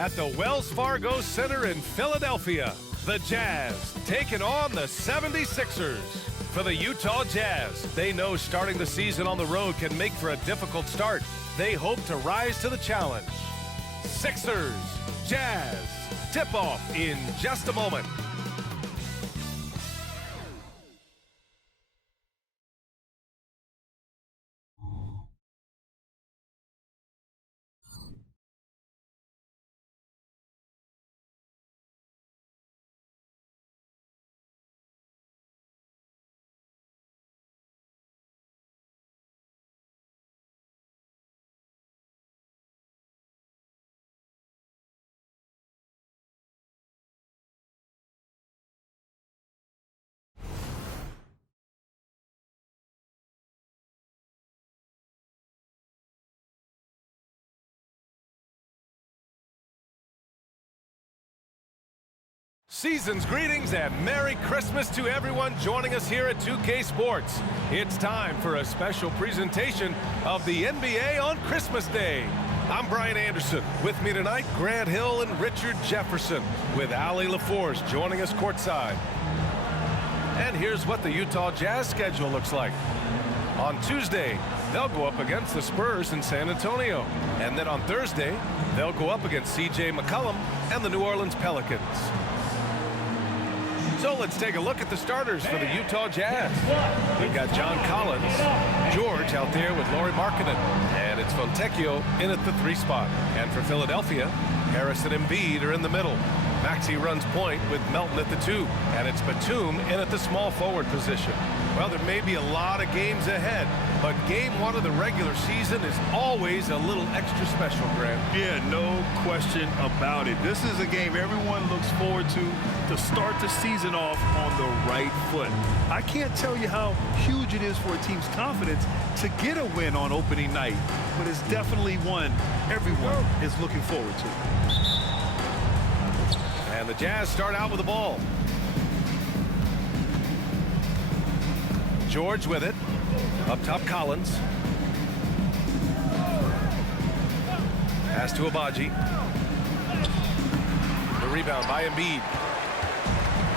at the Wells Fargo Center in Philadelphia. The Jazz taking on the 76ers. For the Utah Jazz, they know starting the season on the road can make for a difficult start. They hope to rise to the challenge. Sixers, Jazz, tip-off in just a moment. Season's greetings and Merry Christmas to everyone joining us here at 2K Sports. It's time for a special presentation of the NBA on Christmas Day. I'm Brian Anderson. With me tonight, Grant Hill and Richard Jefferson, with Allie LaForce joining us courtside. And here's what the Utah Jazz schedule looks like. On Tuesday, they'll go up against the Spurs in San Antonio. And then on Thursday, they'll go up against C.J. McCollum and the New Orleans Pelicans. So let's take a look at the starters for the Utah Jazz. We've got John Collins, George out there with Lauri Markkanen, and it's Fontecchio in at the 3 spot. And for Philadelphia, Harris and Embiid are in the middle. Maxey runs point with Melton at the 2, and it's Batum in at the small forward position. Well, there may be a lot of games ahead, but game 1 of the regular season is always a little extra special, Grant. Yeah, no question about it. This is a game everyone looks forward to start the season off on the right foot. I can't tell you how huge it is for a team's confidence to get a win on opening night, but it's definitely one everyone is looking forward to. And the Jazz start out with the ball. George with it. Up top, Collins. Pass to Agbaji. The rebound by Embiid.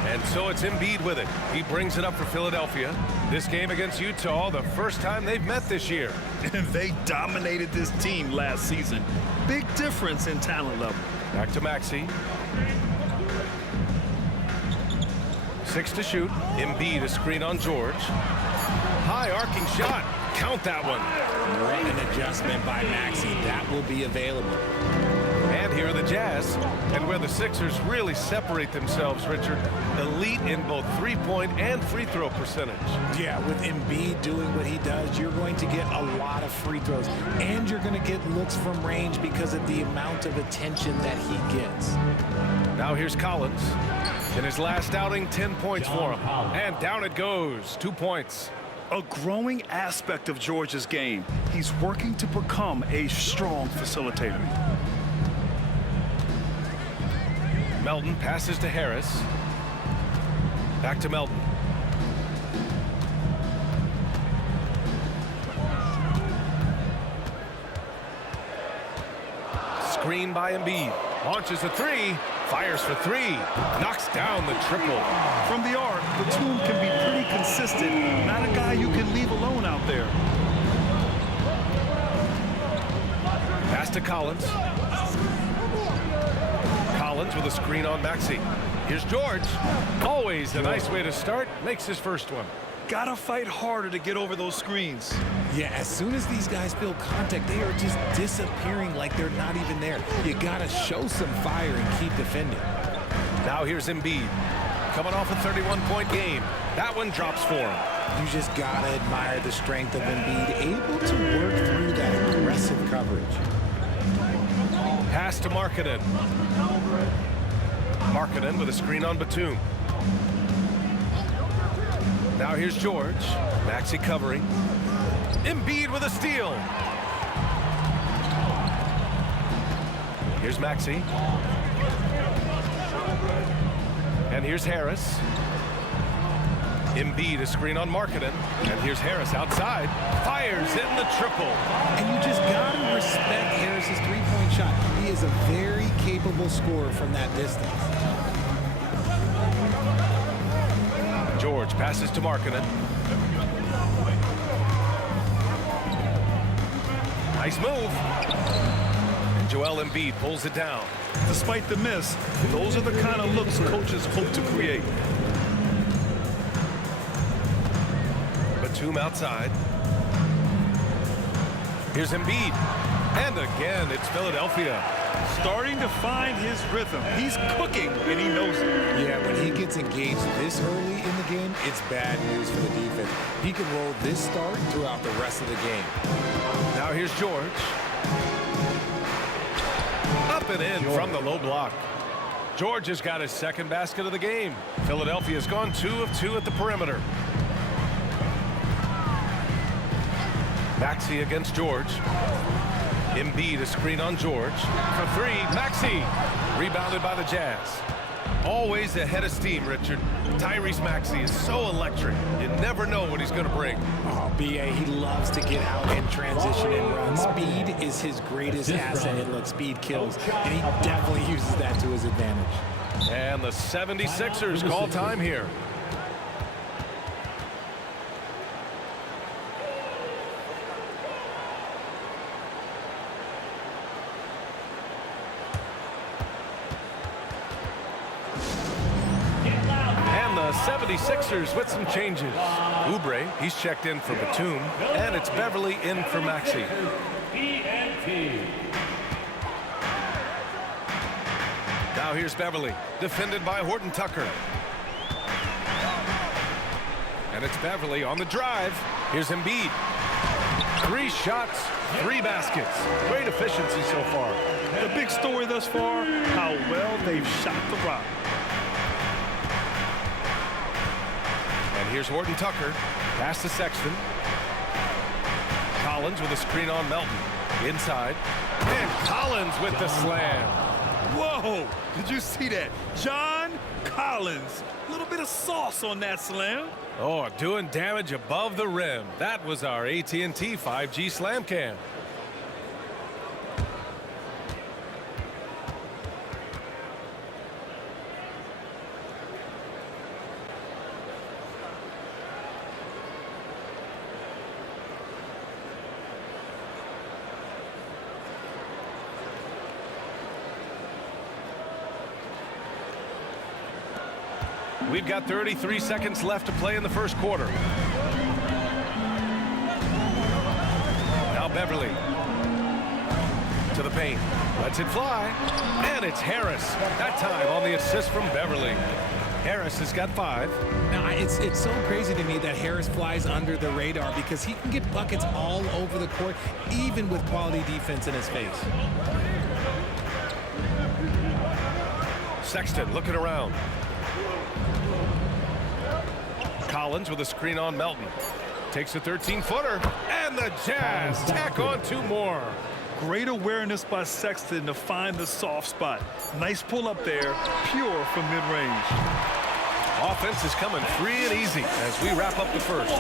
And so it's Embiid with it. He brings it up for Philadelphia. This game against Utah, the first time they've met this year. And they dominated this team last season. Big difference in talent level. Back to Maxey. 6 to shoot. Embiid a screen on George. High arcing shot. Count that one. What an adjustment by Maxey. That will be available. And here are the Jazz. And where the Sixers really separate themselves, Richard, elite in both three-point and free throw percentage. Yeah, with Embiid doing what he does, you're going to get a lot of free throws. And you're going to get looks from range because of the amount of attention that he gets. Now here's Collins. In his last outing, 10 points for him. And down it goes. 2 points. A growing aspect of George's game. He's working to become a strong facilitator. Melton passes to Harris. Back to Melton. Screen by Embiid. Launches a 3. Fires for 3. Knocks down the triple. From the arc, Batum can be pretty consistent. Not a guy you can leave alone out there. Pass to Collins. Collins with a screen on Maxey. Here's George. Always a nice way to start. Makes his first one. Gotta fight harder to get over those screens. Yeah, as soon as these guys feel contact, they are just disappearing like they're not even there. You gotta show some fire and keep defending. Now here's Embiid. Coming off a 31-point game. That one drops for him. You just gotta admire the strength of Embiid, able to work through that aggressive coverage. Pass to Markkanen. Markkanen with a screen on Batum. Now here's George. Maxey covering. Embiid with a steal. Here's Maxey. And here's Harris. Embiid a screen on Markkanen. And here's Harris outside. Fires in the triple. And you just got to respect Harris's three-point shot. The is a very capable scorer from that distance. George passes to Markkanen. Nice move. And Joel Embiid pulls it down. Despite the miss, those are the kind of looks coaches hope to create. Batum outside. Here's Embiid. And again, it's Philadelphia. Starting to find his rhythm. He's cooking, and he knows it. Yeah, when he gets engaged this early in the game, it's bad news for the defense. He could roll this start throughout the rest of the game. Now here's George. Up and in from the low block. George has got his second basket of the game. Philadelphia's gone 2 of 2 at the perimeter. Maxey against George. Embiid a screen on George. For 3, Maxey. Rebounded by the Jazz. Always ahead of steam, Richard. Tyrese Maxey is so electric. You never know what he's going to bring. Oh, B.A., he loves to get out and transition and run. Speed is his greatest asset, and look, speed kills. And he definitely uses that to his advantage. And the 76ers call time here. And the 76ers with some changes. Oubre, he's checked in for Batum, and it's Beverly in for Maxey. Now here's Beverly, defended by Horton Tucker. And it's Beverly on the drive. Here's Embiid. 3 shots, 3 baskets. Great efficiency so far. The big story thus far, how well they've shot the rock. And here's Horton Tucker. Pass to Sexton. Collins with a screen on Melton. Inside. And Collins with the slam. Whoa! Did you see that? John Collins. A little bit of sauce on that slam. Oh, doing damage above the rim. That was our AT&T 5G slam cam. We've got 33 seconds left to play in the first quarter. Now Beverly to the paint. Lets it fly. And it's Harris. That time on the assist from Beverly. Harris has got 5. Now, it's so crazy to me that Harris flies under the radar because he can get buckets all over the court, even with quality defense in his face. Sexton looking around. Collins with a screen on Melton. Takes a 13-footer. And the Jazz tack on 2 more. Great awareness by Sexton to find the soft spot. Nice pull up there, pure from mid-range. Offense is coming free and easy as we wrap up the first.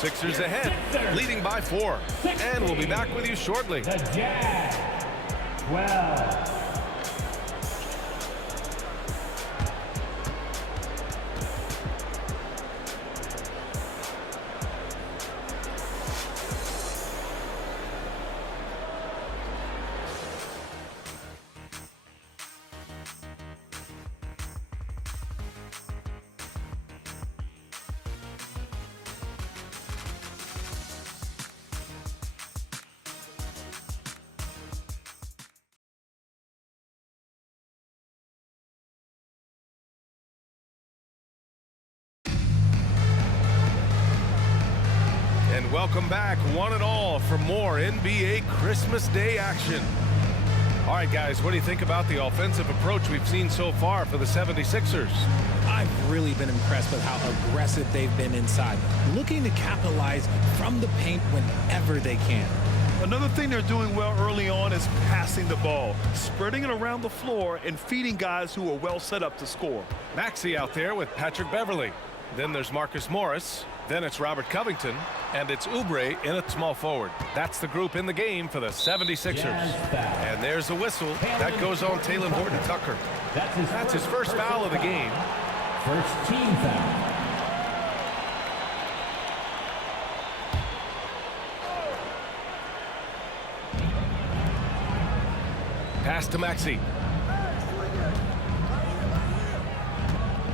Sixers ahead, leading by 4. And we'll be back with you shortly. The Jazz, 12. And welcome back, one and all, for more NBA Christmas Day action. All right, guys, what do you think about the offensive approach we've seen so far for the 76ers? I've really been impressed with how aggressive they've been inside, looking to capitalize from the paint whenever they can. Another thing they're doing well early on is passing the ball, spreading it around the floor and feeding guys who are well set up to score. Maxey out there with Patrick Beverly. Then there's Marcus Morris. Then it's Robert Covington. And it's Oubre in at small forward. That's the group in the game for the 76ers. And there's the whistle. That goes on Talen Horton-Tucker. That's his first foul of the game. First team foul. Pass to Maxey.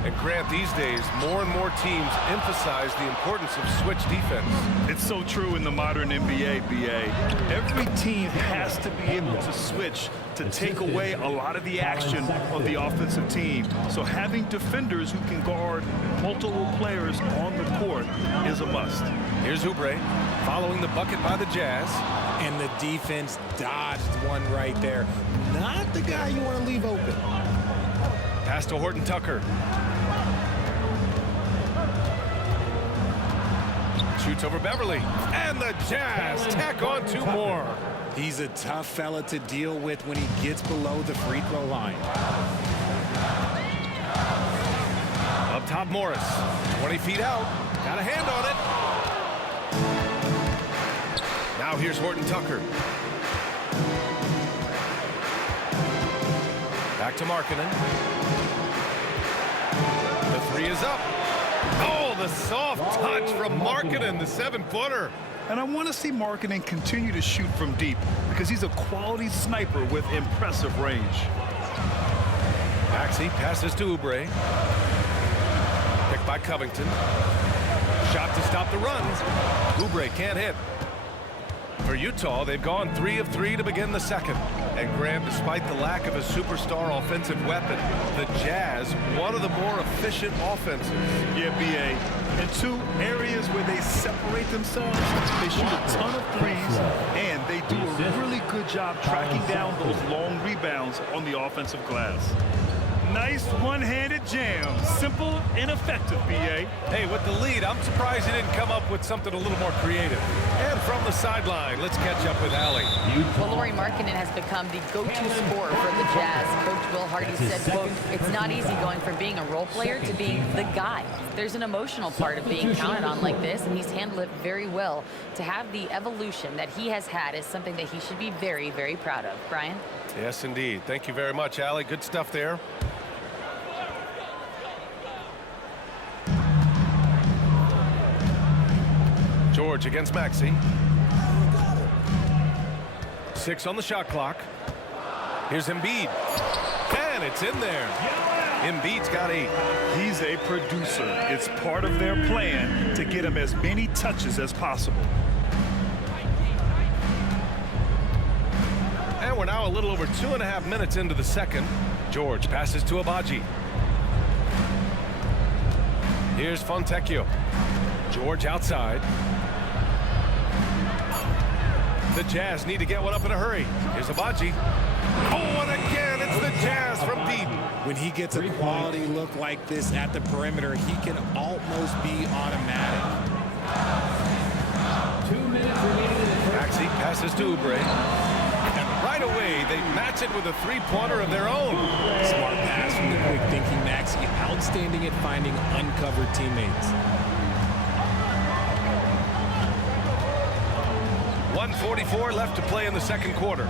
And Grant, these days, more and more teams emphasize the importance of switch defense. It's so true in the modern NBA, BA. Every team has to be able to switch to take away a lot of the action of the offensive team. So having defenders who can guard multiple players on the court is a must. Here's Oubre following the bucket by the Jazz. And the defense dodged one right there. Not the guy you want to leave open. Pass to Horton-Tucker. Shoots over Beverly. And the Jazz tack on two more. He's a tough fella to deal with when he gets below the free throw line. Up top, Morris. 20 feet out. Got a hand on it. Now here's Horton-Tucker. Back to Markkanen. The three is up. Oh, the soft touch from Markkanen, the 7-footer. And I want to see Markkanen continue to shoot from deep because he's a quality sniper with impressive range. Maxey passes to Oubre. Picked by Covington. Shot to stop the run. Oubre can't hit. For Utah, they've gone 3 of 3 to begin the second. And Graham, despite the lack of a superstar offensive weapon, the Jazz, one of the more efficient offenses. Yeah, BA. In two areas where they separate themselves, they shoot a ton of threes, and they do a really good job tracking down those long rebounds on the offensive glass. Nice one-handed jam. Simple and effective, BA. Hey, with the lead, I'm surprised he didn't come up with something a little more creative. And from the sideline, let's catch up with Allie. Well, Lauri Markkanen has become the go-to scorer for the Jazz. Coach Will Hardy said, quote, "It's not easy going from being a role player to being the guy. There's an emotional part of being counted on like this, and he's handled it very well. To have the evolution that he has had is something that he should be very, very proud of." Brian? Yes, indeed. Thank you very much, Allie. Good stuff there. George against Maxey. 6 on the shot clock. Here's Embiid. And it's in there. Embiid's got 8. He's a producer. It's part of their plan to get him as many touches as possible. And we're now a little over 2.5 minutes into the second. George passes to Agbaji. Here's Fontecchio. George outside. The Jazz need to get one up in a hurry. Here's Agbaji. Oh, and again, it's the Jazz from deep. When he gets a quality look like this at the perimeter, he can almost be automatic. 2 minutes remaining in the first. Maxey passes to Oubre. And right away, they match it with a three-pointer of their own. Smart pass from the quick thinking Maxey. Outstanding at finding uncovered teammates. 1:44 left to play in the second quarter.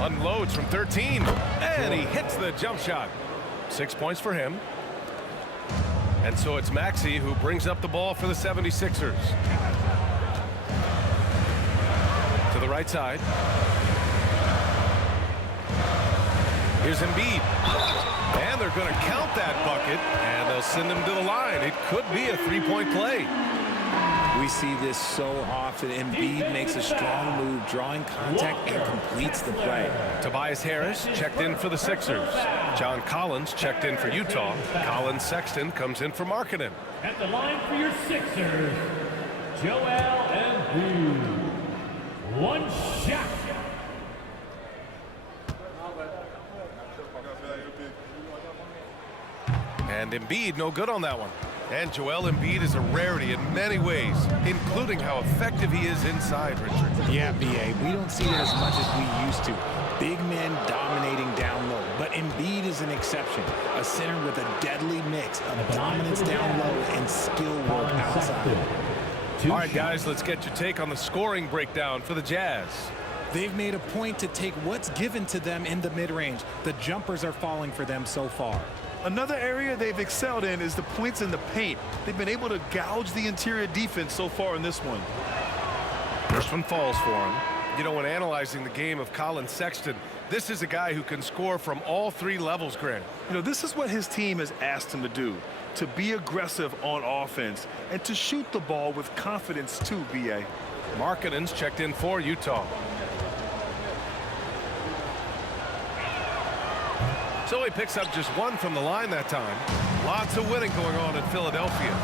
Unloads from 13. And he hits the jump shot. 6 points for him. And so it's Maxey who brings up the ball for the 76ers. To the right side. Here's Embiid. And they're going to count that bucket. And they'll send him to the line. It could be a three-point play. We see this so often. Embiid makes a strong move, drawing contact, and completes the play. Tobias Harris checked in for the Sixers. John Collins checked in for Utah. Colin Sexton comes in for Markkanen. At the line for your Sixers, Joel Embiid. One shot. And Embiid no good on that one. And Joel Embiid is a rarity in many ways, including how effective he is inside, Richard. Yeah, BA, we don't see it as much as we used to. Big men dominating down low. But Embiid is an interception. A center with a deadly mix of dominance down low and skill work outside. All right, guys, let's get your take on the scoring breakdown for the Jazz. They've made a point to take what's given to them in the mid-range. The jumpers are falling for them so far. Another area they've excelled in is the points in the paint. They've been able to gouge the interior defense so far in this one. First one falls for him. You know, when analyzing the game of Colin Sexton, this is a guy who can score from all three levels, Grant. You know, this is what his team has asked him to do, to be aggressive on offense and to shoot the ball with confidence too, B.A. Markkanen's checked in for Utah. So he picks up just one from the line that time. Lots of winning going on in Philadelphia.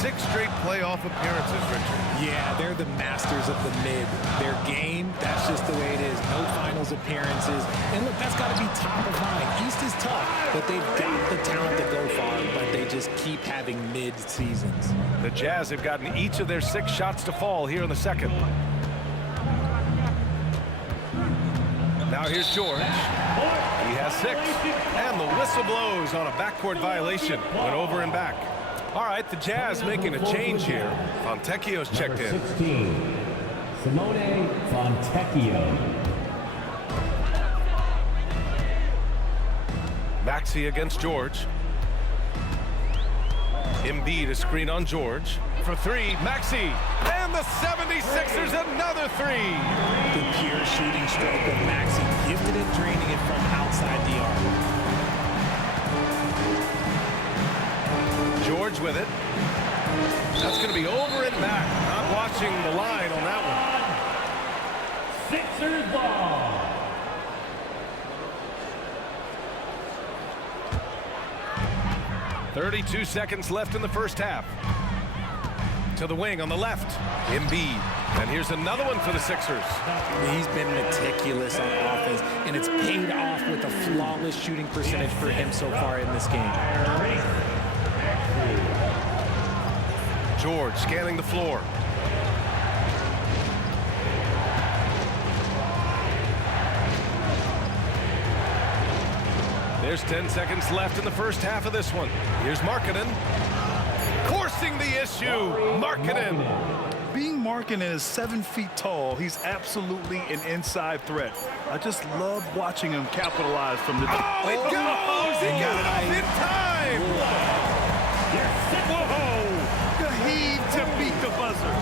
6 straight playoff appearances, Richard. Yeah, they're the masters of the mid. Their game, that's just the way it is. No finals appearances. And look, that's got to be top of mind. East is tough, but they've got the talent to go far, but they just keep having mid seasons. The Jazz have gotten each of their 6 shots to fall here in the second. Now here's George. He has 6. And the whistle blows on a backcourt violation. Went over and back. All right, the Jazz making a change here. Fontecchio's checked in. 16, Simone Fontecchio. Maxey against George. Embiid a screen on George. For 3, Maxey. And the 76ers another 3. The pure shooting stroke of Maxey, gifted at draining it from outside the arc. George with it. That's going to be over and back. Not watching the line on that one. Sixers ball. .32 seconds left in the first half. To the wing on the left. Embiid. And here's another one for the Sixers. He's been meticulous on offense, and it's paid off with a flawless shooting percentage for him so far in this game. George scanning the floor. There's 10 seconds left in the first half of this one. Here's Markkanen. Forcing the issue. Markkanen. Being Markkanen is 7 feet tall. He's absolutely an inside threat. I just love watching him capitalize from the... Oh, it goes! He got it off in time! Whoa! The heave to beat the buzzer.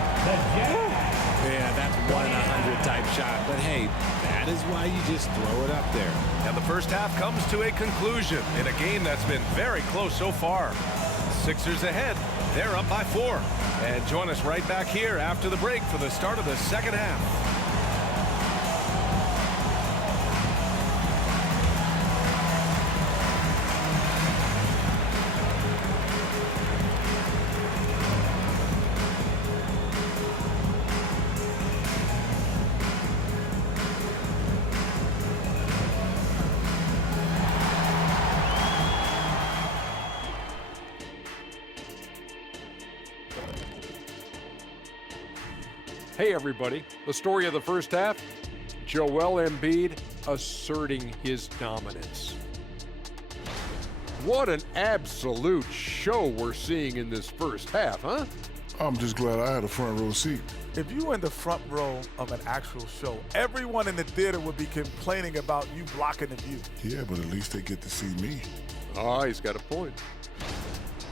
Yeah, that's 1 in 100 type shot. But hey, that is why you just throw it up there. And the first half comes to a conclusion in a game that's been very close so far. Sixers ahead. They're up by 4. And join us right back here after the break for the start of the second half. Hey everybody, the story of the first half, Joel Embiid asserting his dominance. What an absolute show we're seeing in this first half, huh? I'm just glad I had a front row seat. If you were in the front row of an actual show, everyone in the theater would be complaining about you blocking the view. Yeah, but at least they get to see me. Ah, he's got a point.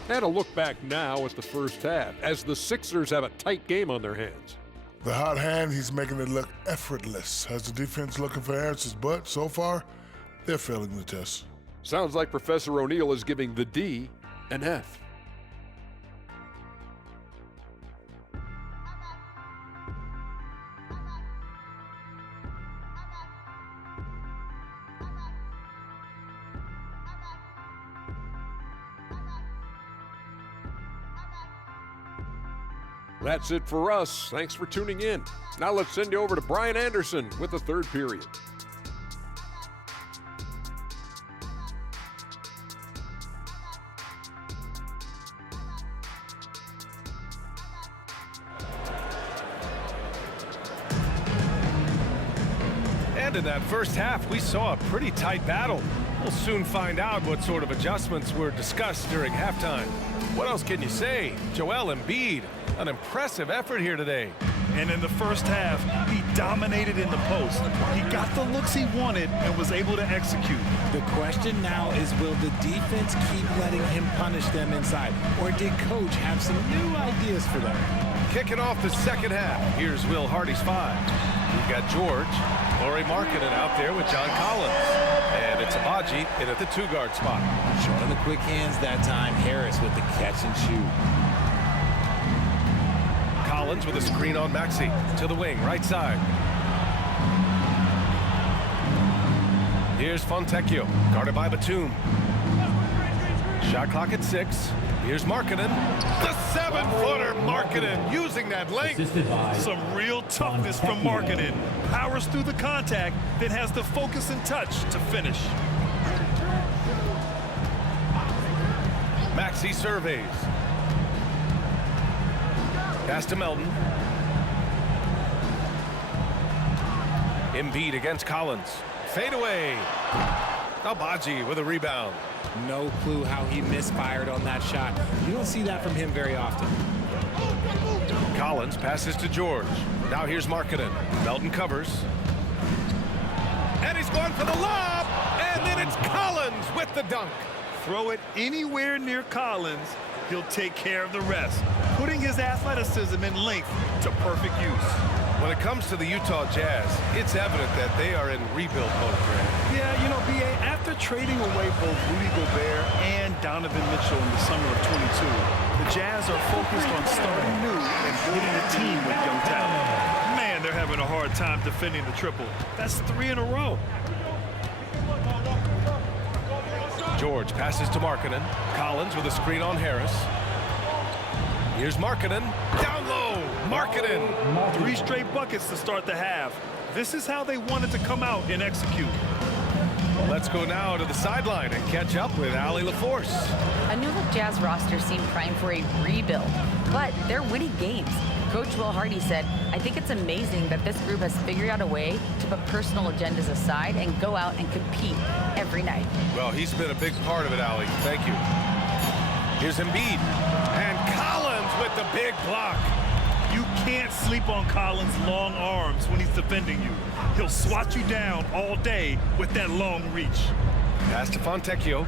And a look back now at the first half, as the Sixers have a tight game on their hands. The hot hand, he's making it look effortless. Has the defense looking for answers, but so far, they're failing the test. Sounds like Professor O'Neal is giving the D an F. That's it for us. Thanks for tuning in. Now let's send you over to Brian Anderson with the third period. And in that first half, we saw a pretty tight battle. We'll soon find out what sort of adjustments were discussed during halftime. What else can you say? Joel Embiid, an impressive effort here today. And in the first half, he dominated in the post. He got the looks he wanted and was able to execute. The question now is, will the defense keep letting him punish them inside? Or did Coach have some new ideas for them? Kicking off the second half, here's Will Hardy's 5. We've got George, Lauri Markkanen out there with John Collins. And it's Abaji in at the 2-guard spot. Showing the quick hands that time. Harris with the catch and shoot. Collins with a screen on Maxey to the wing, right side. Here's Fontecchio, guarded by Batum. Shot clock at 6. Here's Markkanen. The 7-footer Markkanen using that length. Assisted by Some real toughness from Markkanen. Powers through the contact, then has the focus and touch to finish. Maxey surveys. Pass to Melton. Embiid against Collins. Fade away. Abaji with a rebound. No clue how he misfired on that shot. You don't see that from him very often. Collins passes to George. Now here's Markkanen. Melton covers. And he's going for the lob. And then it's Collins with the dunk. Throw it anywhere near Collins, he'll take care of the rest, putting his athleticism and length to perfect use. When it comes to the Utah Jazz, it's evident that they are in rebuild mode, Grant. Yeah, you know, B.A., after trading away both Rudy Gobert and Donovan Mitchell in the summer of 22, the Jazz are focused on starting new and building a team with young talent. Man, they're having a hard time defending the triple. That's 3 in a row. George passes to Markkanen. Collins with a screen on Harris. Here's Markkanen. Down low. Markkanen. 3 straight buckets to start the half. This is how they wanted to come out and execute. Let's go now to the sideline and catch up with Allie LaForce. A new-look Jazz roster seemed primed for a rebuild, but they're winning games. Coach Will Hardy said, "I think it's amazing that this group has figured out a way to put personal agendas aside and go out and compete every night." Well, he's been a big part of it, Allie. Thank you. Here's Embiid. And Collins with the big block. You can't sleep on Collins' long arms when he's defending you. He'll swat you down all day with that long reach. Pass to Fontecchio.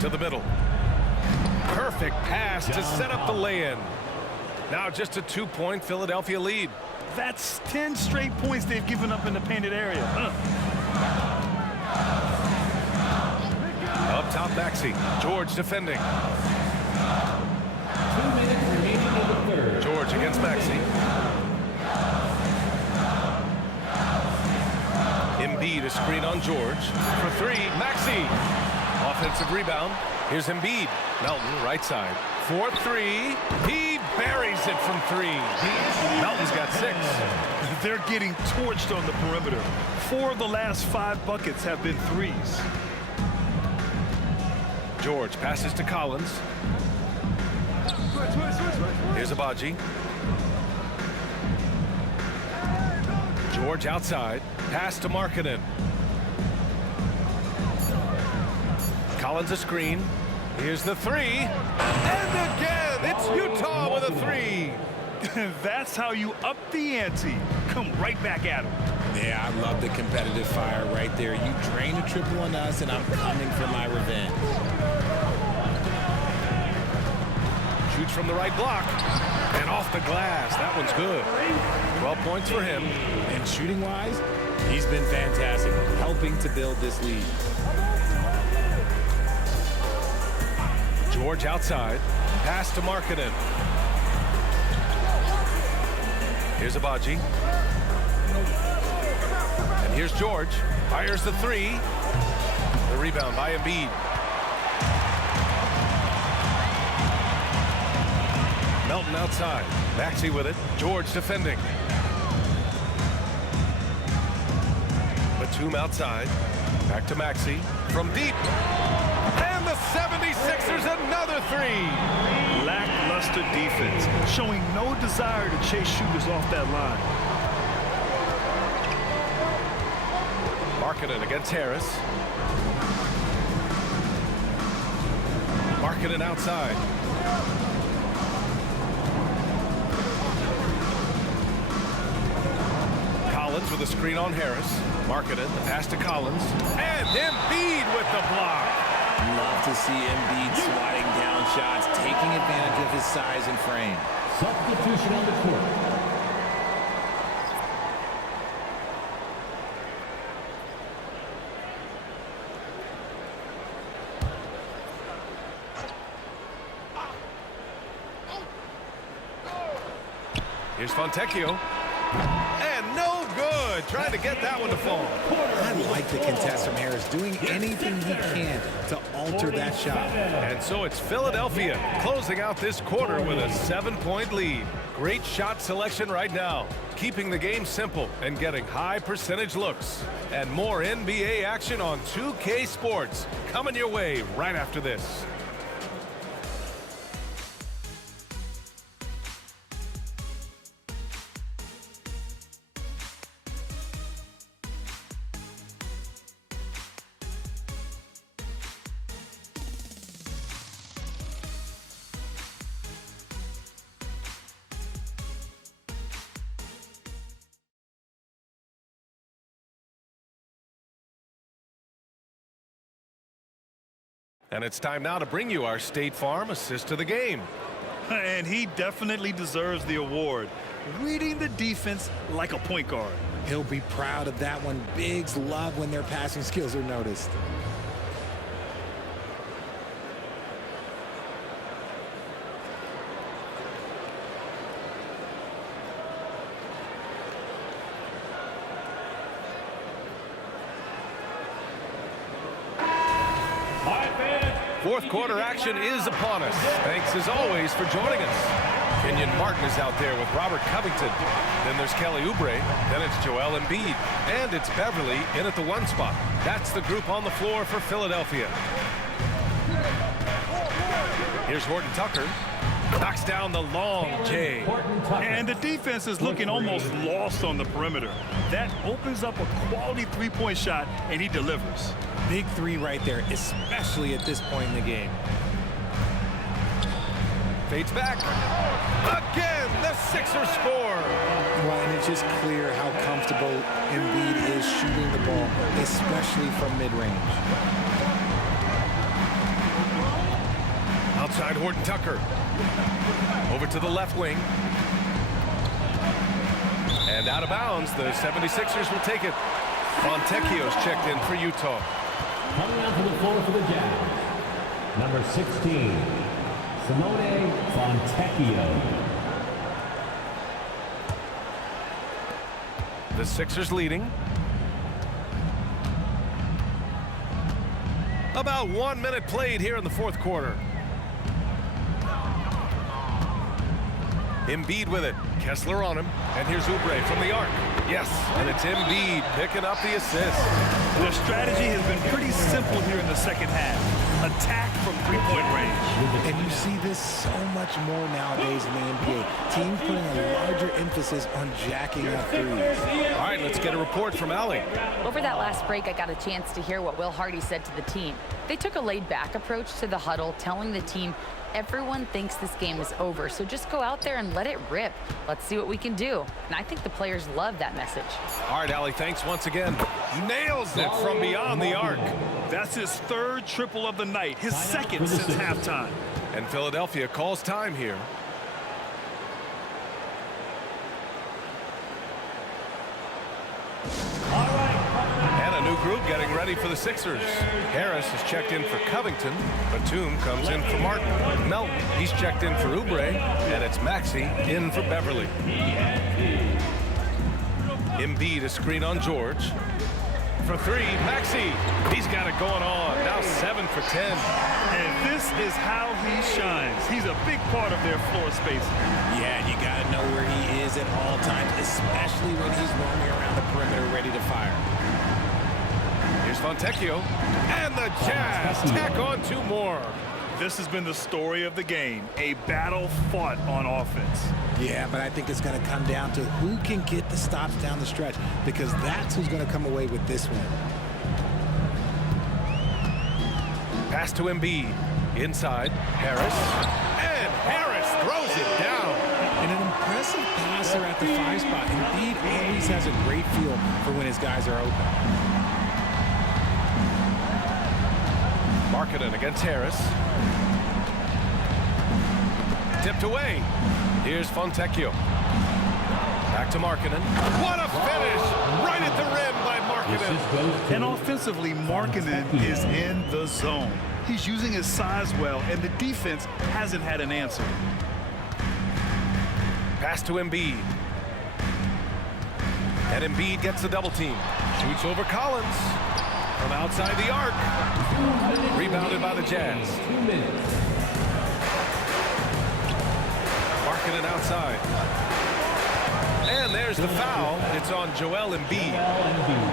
To the middle. Perfect pass to set up the lay-in. Now just a 2-point Philadelphia lead. That's 10 straight points they've given up in the painted area. Up top, Maxey. George defending. 2 minutes remaining in the third. George against Maxey. Embiid, a screen on George. For 3, Maxey. Offensive rebound. Here's Embiid. Melton, right side. For 3. He buries it from 3. Melton's got 6. They're getting torched on the perimeter. 4 of the last 5 buckets have been threes. George passes to Collins. Here's Abaji. George outside. Pass to Markkanen. Collins a screen. Here's the 3. And again, it's Utah with a 3. That's how you up the ante. Come right back at him. Yeah, I love the competitive fire right there. You drain a triple on us, and I'm coming for my revenge. Shoots from the right block. And off the glass. That one's good. 12 points for him. And shooting-wise, he's been fantastic, helping to build this lead. George outside. Pass to Markkanen. Here's Abaji. And here's George. Fires the 3. The rebound by Embiid. Melton outside. Maxey with it. George defending. Batum outside. Back to Maxey. From deep. And the 76ers another 3. Lackluster defense, showing no desire to chase shooters off that line. Markkanen against Harris. Markkanen outside. Collins with a screen on Harris. Markkanen, the pass to Collins. And Embiid with the block. Love to see Embiid swatting down shots, taking advantage of his size and frame. Substitution on the court. Here's Fontecchio. And no good. Trying to get that one to fall. I like the contest from Harris, doing anything he can to alter that shot. And so it's Philadelphia closing out this quarter with a 7-point lead. Great shot selection right now, keeping the game simple and getting high percentage looks. And more NBA action on 2K Sports coming your way right after this. And it's time now to bring you our State Farm assist to the game. And he definitely deserves the award. Reading the defense like a point guard. He'll be proud of that one. Bigs love when their passing skills are noticed. Fourth quarter action is upon us. Thanks as always for joining us. Kenyon Martin is out there with Robert Covington. Then there's Kelly Oubre. Then it's Joel Embiid. And it's Beverly in at the 1 spot. That's the group on the floor for Philadelphia. Here's Horton Tucker. Knocks down the long J. And the defense is looking almost lost on the perimeter. That opens up a quality three-point shot, and he delivers. Big three right there, especially at this point in the game. Fades back. Again, the Sixers score. Well, and it's just clear how comfortable Embiid is shooting the ball, especially from mid-range. Outside Horton Tucker. Over to the left wing. And out of bounds, the 76ers will take it. Fontecchio's checked in for Utah. Coming out to the floor for the Jazz, number 16, Simone Fontecchio. The Sixers leading. About 1 minute played here in the fourth quarter. Embiid with it. Kessler on him. And here's Oubre from the arc. Yes, and it's Embiid picking up the assist. Their strategy has been pretty simple here in the second half. Attack from three-point range. And you see this so much more nowadays in the NBA. Teams putting a larger emphasis on jacking up threes. All right, let's get a report from Allie. Over that last break, I got a chance to hear what Will Hardy said to the team. They took a laid-back approach to the huddle, telling the team, everyone thinks this game is over, so just go out there and let it rip. Let's see what we can do. And I think the players love that message. All right, Allie, thanks once again. Nails it from beyond the arc. That's his third triple of the night, his second since halftime. And Philadelphia calls time here. And a new group getting ready for the Sixers. Harris is checked in for Covington. Batum comes in for Martin. Melton, he's checked in for Oubre. And it's Maxey in for Beverly. Embiid a screen on George. For three, Maxey. He's got it going on. Now 7 for 10. And this is how he shines. He's a big part of their floor space. Yeah, you got to know where he is at all times, especially when he's roaming around the perimeter ready to fire. Here's Fontecchio. And the Jazz tack on 2 more. This has been the story of the game, a battle fought on offense. Yeah, but I think it's going to come down to who can get the stops down the stretch, because that's who's going to come away with this win. Pass to Embiid. Inside, Harris. And Harris throws it down. And an impressive passer at the 5 spot. Embiid always has a great feel for when his guys are open. Markkanen against Harris. Tipped away. Here's Fontecchio. Back to Markkanen. What a finish! Right at the rim by Markkanen. And offensively, Markkanen is in the zone. He's using his size well, and the defense hasn't had an answer. Pass to Embiid. And Embiid gets the double team. Shoots over Collins from outside the arc. Rebounded by the Jazz. 2 minutes. Markkanen outside. And there's the foul. It's on Joel Embiid.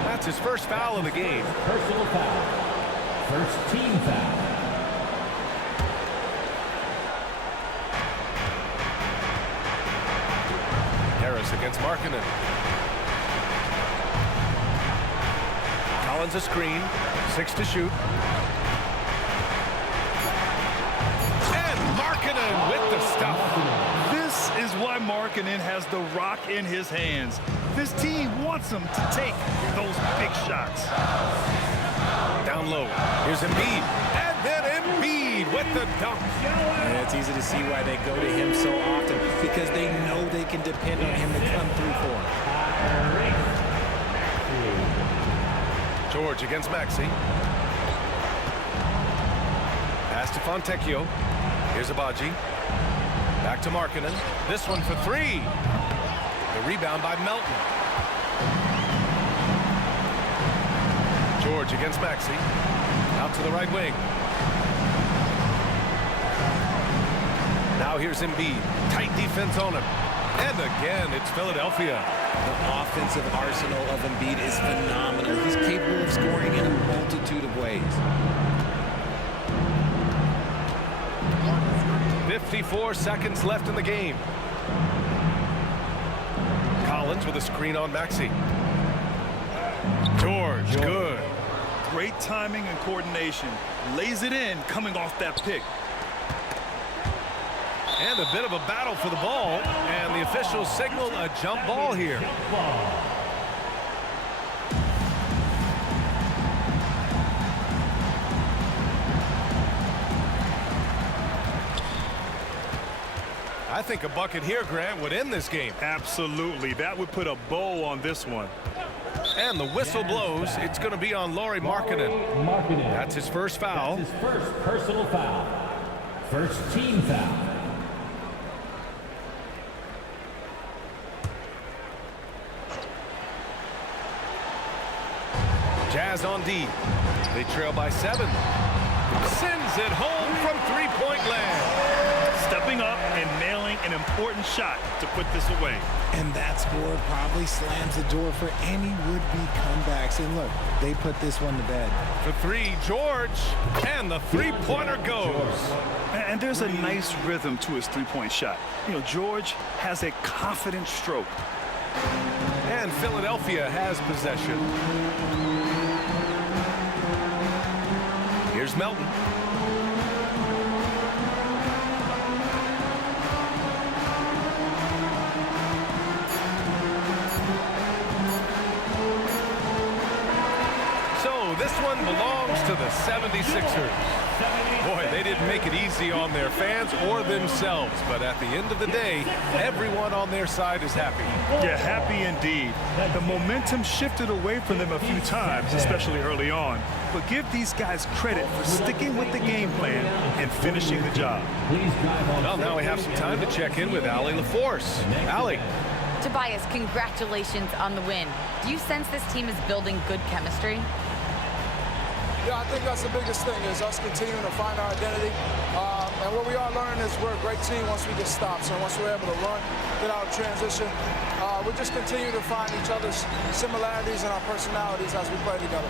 That's his first foul of the game. Personal foul. First team foul. Harris against Markkanen. Collins a screen. 6 to shoot. And Markkanen with the stuff. This is why Markkanen has the rock in his hands. This team wants him to take those big shots. Down low. Here's Embiid. And then Embiid with the dunk. And it's easy to see why they go to him so often, because they know they can depend on him to come through for them. George against Maxey. Pass to Fontecchio. Here's Abaji. Back to Markkanen. This one for 3. The rebound by Melton. George against Maxey. Out to the right wing. Now here's Embiid. Tight defense on him. And again, it's Philadelphia. The offensive arsenal of Embiid is phenomenal. He's capable of scoring in a multitude of ways. 54 seconds left in the game. Collins with a screen on Maxey. George, good. Great timing and coordination. Lays it in coming off that pick. And a bit of a battle for the ball, and the officials signal a jump ball here. I think a bucket here, Grant, would end this game. Absolutely. That would put a bow on this one. And the whistle blows. It's going to be on Lauri Markkanen. That's his first foul. That's his first personal foul. First team foul. Jazz on D. They trail by 7. Sends it home from three-point land. Stepping up and nailing an important shot to put this away. And that score probably slams the door for any would-be comebacks. And look, they put this one to bed. For 3, George. And the three-pointer goes. And there's a nice rhythm to his three-point shot. You know, George has a confident stroke. And Philadelphia has possession. Here's Melton. So this one belongs to the 76ers. Boy, they didn't make it easy on their fans or themselves, but at the end of the day, everyone on their side is happy. Yeah, happy indeed. The momentum shifted away from them a few times, especially early on. But give these guys credit for sticking with the game plan and finishing the job. Well, now we have some time to check in with Allie LaForce. Allie. Tobias, congratulations on the win. Do you sense this team is building good chemistry? Yeah, I think that's the biggest thing is us continuing to find our identity. And what we are learning is we're a great team once we get stops. And once we're able to run, get out of transition, we just continue to find each other's similarities and our personalities as we play together.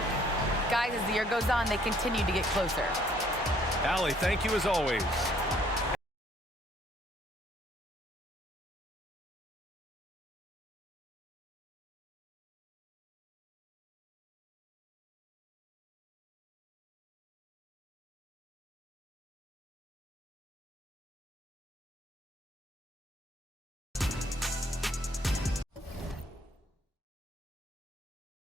Guys, as the year goes on, they continue to get closer. Allie, thank you as always.